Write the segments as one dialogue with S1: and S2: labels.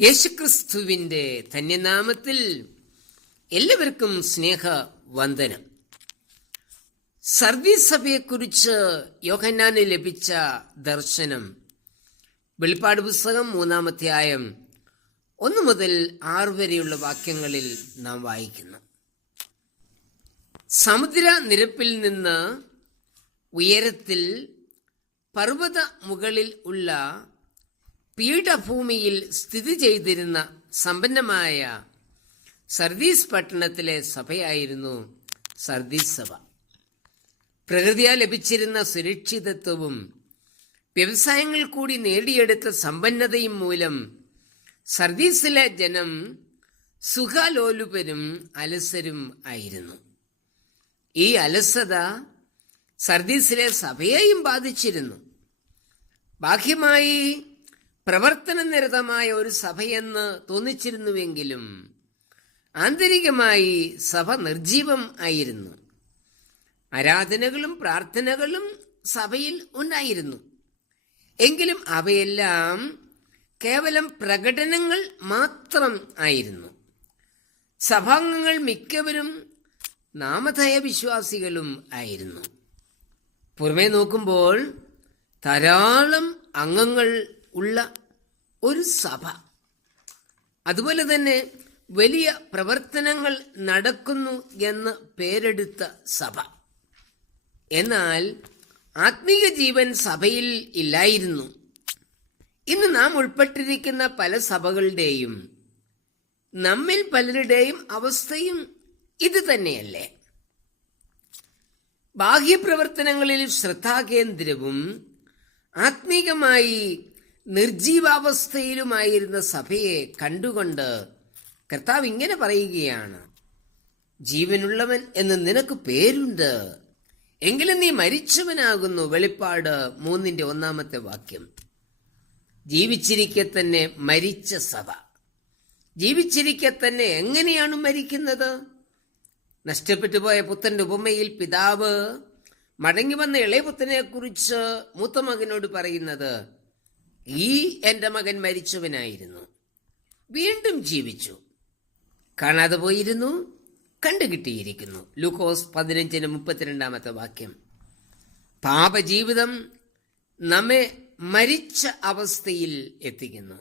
S1: യേശുക്രിസ്തുവിന്റെ ധന്യനാമത്തിൽ എല്ലാവർക്കും സ്നേഹ വന്ദനം സർവീസ് സഭയെക്കുറിച്ച് യോഹന്നാന് ലഭിച്ച ദർശനം വെളിപ്പാട് പുസ്തകം മൂന്നാമധ്യായം ഒന്ന് മുതൽ ആറ് വരെയുള്ള വാക്യങ്ങളിൽ നാം വായിക്കുന്നു. സമുദ്ര നിരപ്പിൽ നിന്ന് ഉയരത്തിൽ പർവത മുകളിൽ ഉള്ള പീഠഭൂമിയിൽ സ്ഥിതി ചെയ്തിരുന്ന സമ്പന്നമായ സർദീസ് പട്ടണത്തിലെ സഭയായിരുന്നു സർദീസ് സഭ. പ്രകൃതിയാൽ ലഭിച്ചിരുന്ന സുരക്ഷിതത്വവും വ്യവസായങ്ങൾ കൂടി നേടിയെടുത്ത സമ്പന്നതയും മൂലം സർദീസിലെ ജനം സുഖലോലുപരും അലസരും ആയിരുന്നു. ഈ അലസത സർദീസിലെ സഭയെയും ബാധിച്ചിരുന്നു. ബാഹ്യമായി പ്രവർത്തന നിരതമായ ഒരു സഭയെന്ന് തോന്നിച്ചിരുന്നുവെങ്കിലും ആന്തരികമായി സഭ നിർജീവം ആയിരുന്നു. ആരാധനകളും പ്രാർത്ഥനകളും സഭയിൽ ഉണ്ടായിരുന്നു. എങ്കിലും അവയെല്ലാം കേവലം പ്രകടനങ്ങൾ മാത്രം ആയിരുന്നു. സഭാംഗങ്ങൾ മിക്കവരും നാമധേയ വിശ്വാസികളും ആയിരുന്നു. പുറമേ നോക്കുമ്പോൾ ധാരാളം അംഗങ്ങൾ ഉള്ള ഒരു സഭ. അതുപോലെ തന്നെ വലിയ പ്രവർത്തനങ്ങൾ നടക്കുന്നു എന്ന് പേരെടുത്ത സഭ. എന്നാൽ ആത്മീക ജീവൻ സഭയിൽ ഇല്ലായിരുന്നു. ഇന്ന് നാം ഉൾപ്പെട്ടിരിക്കുന്ന പല സഭകളുടെയും നമ്മിൽ പലരുടെയും അവസ്ഥയും ഇത് തന്നെയല്ലേ. ബാഹ്യപ്രവർത്തനങ്ങളിൽ ശ്രദ്ധാകേന്ദ്രവും ആത്മീകമായി നിർജീവാവസ്ഥയിലുമായിരുന്ന സഭയെ കണ്ടുകൊണ്ട് കർത്താവ് ഇങ്ങനെ പറയുകയാണ് ജീവനുള്ളവൻ എന്ന് നിനക്ക് പേരുണ്ട് എങ്കിലും നീ മരിച്ചവനാകുന്നു. വെളിപ്പാട് മൂന്നിന്റെ ഒന്നാമത്തെ വാക്യം. ജീവിച്ചിരിക്കെ തന്നെ മരിച്ച സഭ. ജീവിച്ചിരിക്കെ തന്നെ എങ്ങനെയാണ് മരിക്കുന്നത്? നഷ്ടപ്പെട്ടു പോയ പുത്തന്റെ ഉപമയിൽ പിതാവ് മടങ്ങി വന്ന ഇളയപുത്തനെ കുറിച്ച് മൂത്ത മകനോട് പറയുന്നത് ഈ എന്റെ മകൻ മരിച്ചവനായിരുന്നു. വീണ്ടും ജീവിച്ചു. കാണാതെ പോയിരുന്നു. കണ്ടുകിട്ടിയിരിക്കുന്നു. ലൂക്കോസ് പതിനഞ്ചിന് മുപ്പത്തിരണ്ടാമത്തെ വാക്യം. പാപജീവിതം നമ്മെ മരിച്ച അവസ്ഥയിൽ എത്തിക്കുന്നു.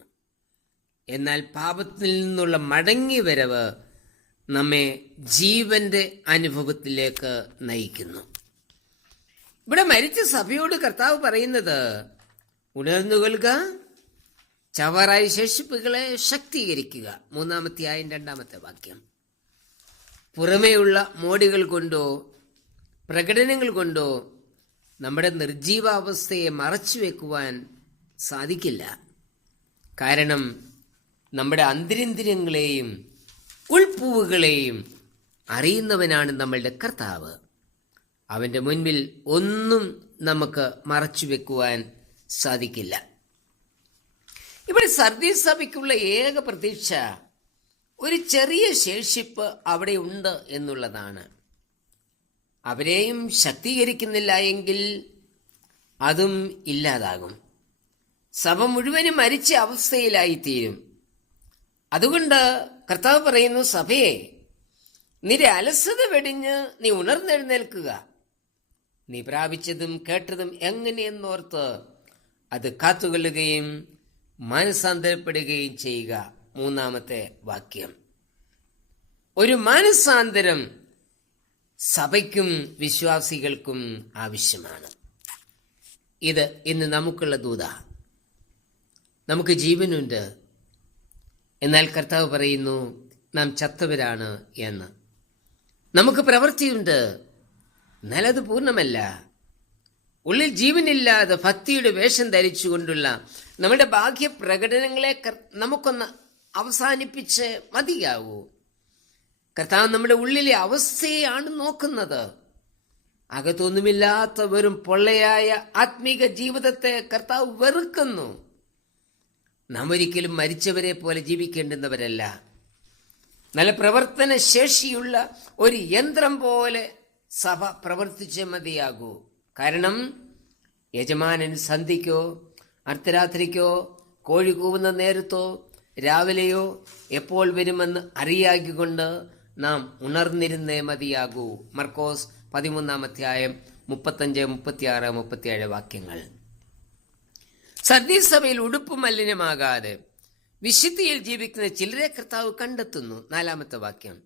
S1: എന്നാൽ പാപത്തിൽ നിന്നുള്ള മടങ്ങി വരവ് നമ്മെ ജീവന്റെ അനുഭവത്തിലേക്ക് നയിക്കുന്നു. ഇവിടെ മരിച്ച സഭയോട് കർത്താവ് പറയുന്നത് ഉണർന്നു ചവറായി ശേഷിപ്പുകളെ ശക്തീകരിക്കുക. മൂന്നാമത്തെ ആയും രണ്ടാമത്തെ വാക്യം. പുറമേയുള്ള മോടികൾ കൊണ്ടോ പ്രകടനങ്ങൾ കൊണ്ടോ നമ്മുടെ നിർജീവാവസ്ഥയെ മറച്ചു വെക്കുവാൻ സാധിക്കില്ല. കാരണം നമ്മുടെ അന്തരിന്ദ്രിയങ്ങളെയും ഉൾപ്പൂവുകളെയും അറിയുന്നവനാണ് നമ്മളുടെ കർത്താവ്. അവന്റെ മുൻപിൽ ഒന്നും നമുക്ക് മറച്ചു വെക്കുവാൻ സാധിക്കില്ല. ഇവിടെ സർദീസ് സഭയ്ക്കുള്ള ഏക പ്രതീക്ഷ ഒരു ചെറിയ ശേഷിപ്പ് അവിടെ ഉണ്ട് എന്നുള്ളതാണ്. അവരെയും ശക്തീകരിക്കുന്നില്ല എങ്കിൽ അതും ഇല്ലാതാകും. സഭ മുഴുവനും മരിച്ച അവസ്ഥയിലായിത്തീരും. അതുകൊണ്ട് കർത്താവ് പറയുന്നു സഭയെ നിന്റെ അലസത വെടിഞ്ഞ് നീ ഉണർന്നെഴുന്നേൽക്കുക. നീ പ്രാപിച്ചതും കേട്ടതും എങ്ങനെയെന്നോർത്ത് അത് കാത്തുകൊള്ളുകയും മാനസാന്തരപ്പെടുകയും ചെയ്യുക. മൂന്നാമത്തെ വാക്യം. ഒരു മാനസാന്തരം സഭയ്ക്കും വിശ്വാസികൾക്കും ആവശ്യമാണ്. ഇത് ഇന്ന് നമുക്കുള്ള ദൂത. നമുക്ക് ജീവനുണ്ട്. എന്നാൽ കർത്താവ് പറയുന്നു നാം ചത്തവരാണ് എന്ന്. നമുക്ക് പ്രവൃത്തിയുണ്ട്. എന്നാലത് പൂർണമല്ല. ഉള്ളിൽ ജീവനില്ലാതെ ഭക്തിയുടെ വേഷം ധരിച്ചുകൊണ്ടുള്ള നമ്മുടെ ബാഹ്യ പ്രകടനങ്ങളെ നമുക്കൊന്ന് അവസാനിപ്പിച്ച് മതിയാവൂ. കർത്താവ് നമ്മുടെ ഉള്ളിലെ അവസ്ഥയാണ് നോക്കുന്നത്. അകത്തൊന്നുമില്ലാത്ത വെറും പൊള്ളയായ ആത്മീക ജീവിതത്തെ കർത്താവ് വെറുക്കുന്നു. നാം ഒരിക്കലും മരിച്ചവരെ പോലെ ജീവിക്കേണ്ടുന്നവരല്ല. നല്ല പ്രവർത്തന ശേഷിയുള്ള ഒരു യന്ത്രം പോലെ സഭ പ്രവർത്തിച്ചേ മതിയാകൂ. കാരണം യജമാനൻ സന്ധിക്കോ അർദ്ധരാത്രിക്കോ കോഴി കൂവുന്ന നേരത്തോ രാവിലെയോ എപ്പോൾ വരുമെന്ന് അറിയാക്കിക്കൊണ്ട് നാം ഉണർന്നിരുന്നേ മതിയാകൂ. മർക്കോസ് പതിമൂന്നാം അധ്യായം മുപ്പത്തഞ്ച് മുപ്പത്തിയാറ് മുപ്പത്തിയേഴ് വാക്യങ്ങൾ. സഭയിൽ ഉടുപ്പ് മലിനമാകാതെ വിശുദ്ധിയിൽ ജീവിക്കുന്ന ചിലരെ കർത്താവ് കണ്ടെത്തുന്നു. നാലാമത്തെ വാക്യം.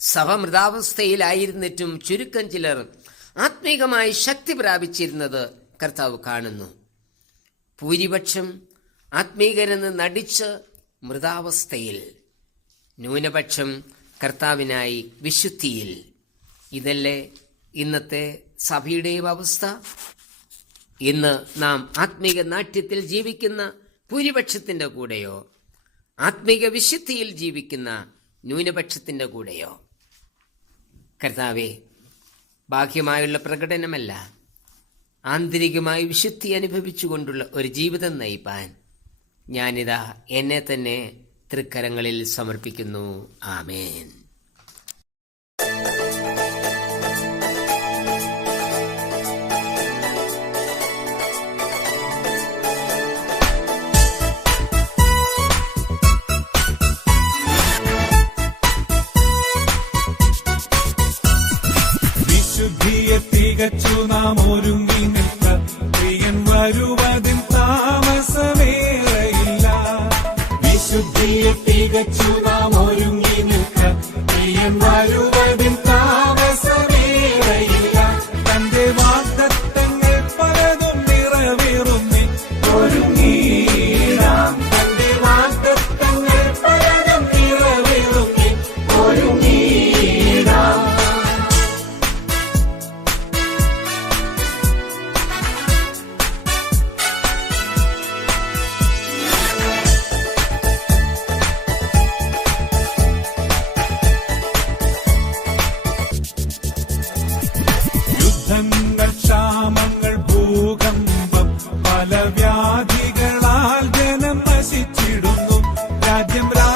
S1: സഭ മൃതാവസ്ഥയിലായിരുന്നിട്ടും ചുരുക്കം ചിലർ ആത്മീകമായി ശക്തി പ്രാപിച്ചിരുന്നത് കർത്താവ് കാണുന്നു. ഭൂരിപക്ഷം ആത്മീകരെന്ന് നടിച്ച് മൃതാവസ്ഥയിൽ ന്യൂനപക്ഷം കർത്താവിനായി വിശുദ്ധിയിൽ. ഇതല്ലേ ഇന്നത്തെ സഭയുടെയും അവസ്ഥ? ഇന്ന് നാം ആത്മീക നാട്യത്തിൽ ജീവിക്കുന്ന ഭൂരിപക്ഷത്തിന്റെ കൂടെയോ? ആത്മീക വിശുദ്ധിയിൽ ജീവിക്കുന്ന ന്യൂനപക്ഷത്തിന്റെ കൂടെയോ? കർത്താവെ ബാഹ്യമായുള്ള പ്രകടനമല്ല ആന്തരികമായി വിശുദ്ധി അനുഭവിച്ചുകൊണ്ടുള്ള ഒരു ജീവിതം നയിപ്പാൻ ഞാനിതാ എന്നെ തന്നെ തൃക്കരങ്ങളിൽ സമർപ്പിക്കുന്നു. ആമേൻ.
S2: നാം ഒരുങ്ങി നിൽക്ക. പ്രിയൻ വരുവതിൽ താമസമേറയില്ല. വിശുദ്ധിയെ തികച്ചു നാം ഒരുങ്ങി നിൽക്ക. പ്രിയൻ വരുവതിൽ രാജ്യം രാജ്യങ്ങളോടെതിർത്തു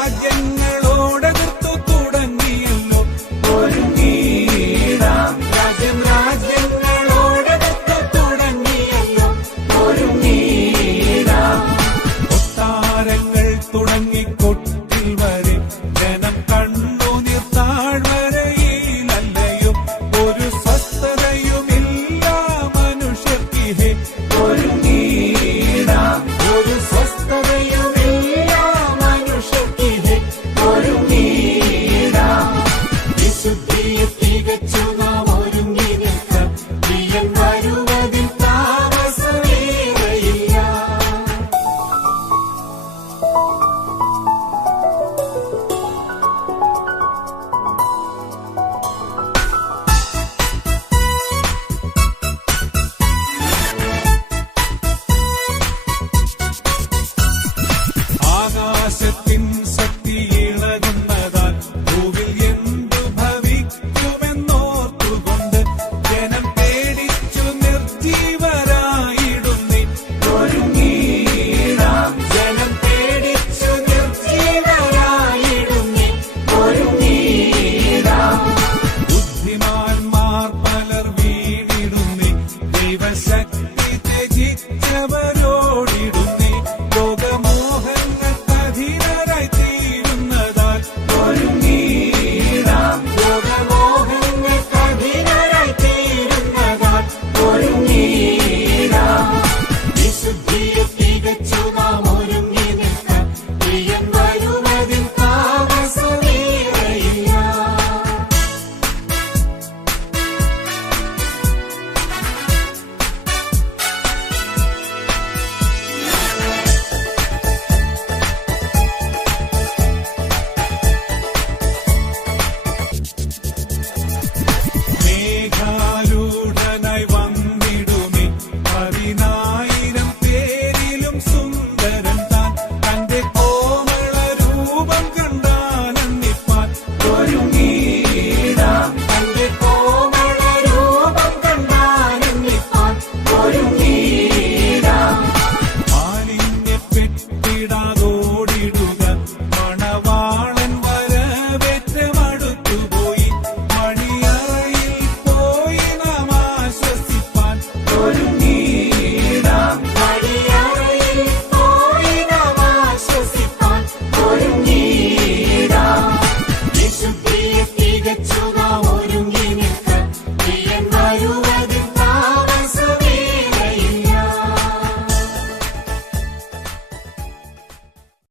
S2: ആകാശത്തിൻ ശക്തി